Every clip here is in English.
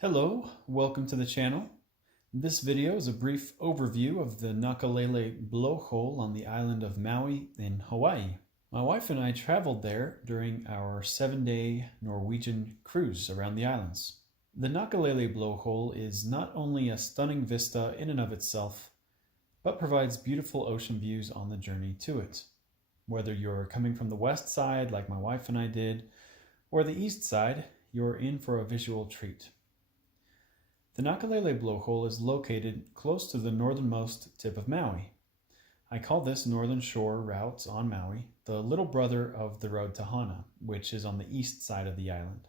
Hello, welcome to the channel. This video is a brief overview of the Nakalele Blowhole on the island of Maui in Hawaii. My wife and I traveled there during our 7-day Norwegian cruise around the islands. The Nakalele Blowhole is not only a stunning vista in and of itself, but provides beautiful ocean views on the journey to it. Whether you're coming from the west side like my wife and I did, or the east side, you're in for a visual treat. The Nakalele Blowhole is located close to the northernmost tip of Maui. I call this northern shore route on Maui the little brother of the road to Hana, which is on the east side of the island.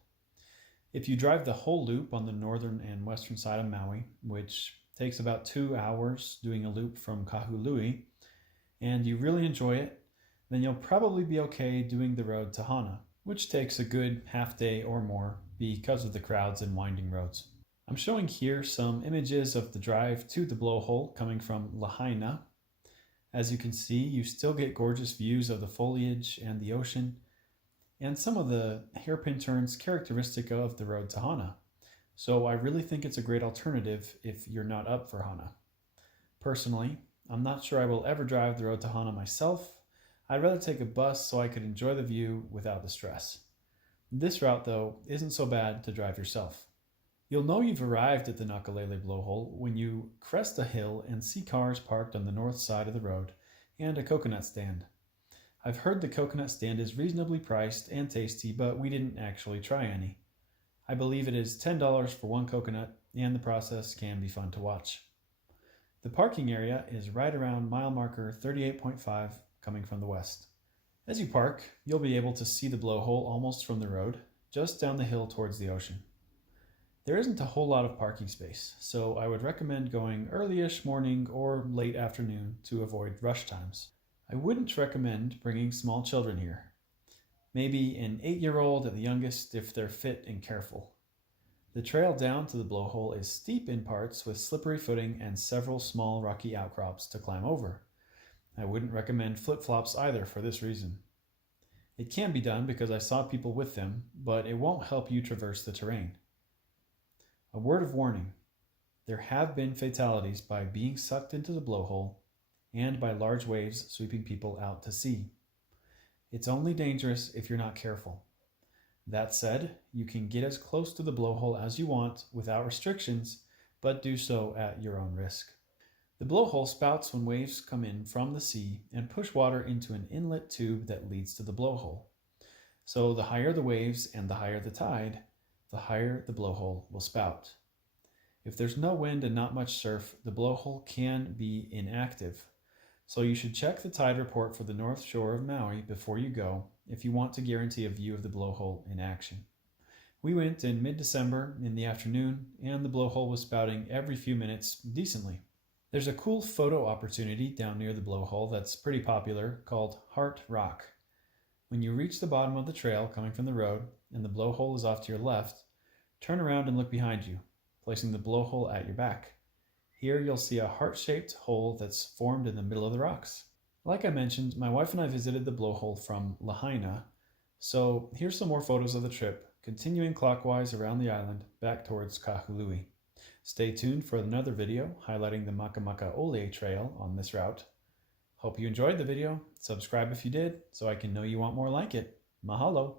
If you drive the whole loop on the northern and western side of Maui, which takes about 2 hours doing a loop from Kahului, and you really enjoy it, then you'll probably be okay doing the road to Hana, which takes a good half day or more because of the crowds and winding roads. I'm showing here some images of the drive to the blowhole coming from Lahaina. As you can see, you still get gorgeous views of the foliage and the ocean, and some of the hairpin turns characteristic of the road to Hana. So I really think it's a great alternative if you're not up for Hana. Personally, I'm not sure I will ever drive the road to Hana myself. I'd rather take a bus so I could enjoy the view without the stress. This route, though, isn't so bad to drive yourself. You'll know you've arrived at the Nakalele Blowhole when you crest a hill and see cars parked on the north side of the road and a coconut stand. I've heard the coconut stand is reasonably priced and tasty, but we didn't actually try any. I believe it is $10 for one coconut, and the process can be fun to watch. The parking area is right around mile marker 38.5 coming from the west. As you park, you'll be able to see the blowhole almost from the road, just down the hill towards the ocean. There isn't a whole lot of parking space, so I would recommend going early-ish morning or late afternoon to avoid rush times. I wouldn't recommend bringing small children here. Maybe an 8-year-old at the youngest if they're fit and careful. The trail down to the blowhole is steep in parts with slippery footing and several small rocky outcrops to climb over. I wouldn't recommend flip-flops either for this reason. It can be done because I saw people with them, but it won't help you traverse the terrain. A word of warning, there have been fatalities by being sucked into the blowhole and by large waves sweeping people out to sea. It's only dangerous if you're not careful. That said, you can get as close to the blowhole as you want without restrictions, but do so at your own risk. The blowhole spouts when waves come in from the sea and push water into an inlet tube that leads to the blowhole. So the higher the waves and the higher the tide, the higher the blowhole will spout. If there's no wind and not much surf, the blowhole can be inactive. So you should check the tide report for the north shore of Maui before you go if you want to guarantee a view of the blowhole in action. We went in mid-December in the afternoon, and the blowhole was spouting every few minutes decently. There's a cool photo opportunity down near the blowhole that's pretty popular called Heart Rock. When you reach the bottom of the trail coming from the road and the blowhole is off to your left, turn around and look behind you, placing the blowhole at your back. Here you'll see a heart-shaped hole that's formed in the middle of the rocks. Like I mentioned, my wife and I visited the blowhole from Lahaina, so here's some more photos of the trip, continuing clockwise around the island back towards Kahului. Stay tuned for another video highlighting the Makamaole Trail on this route. Hope you enjoyed the video. Subscribe if you did, so I can know you want more like it. Mahalo!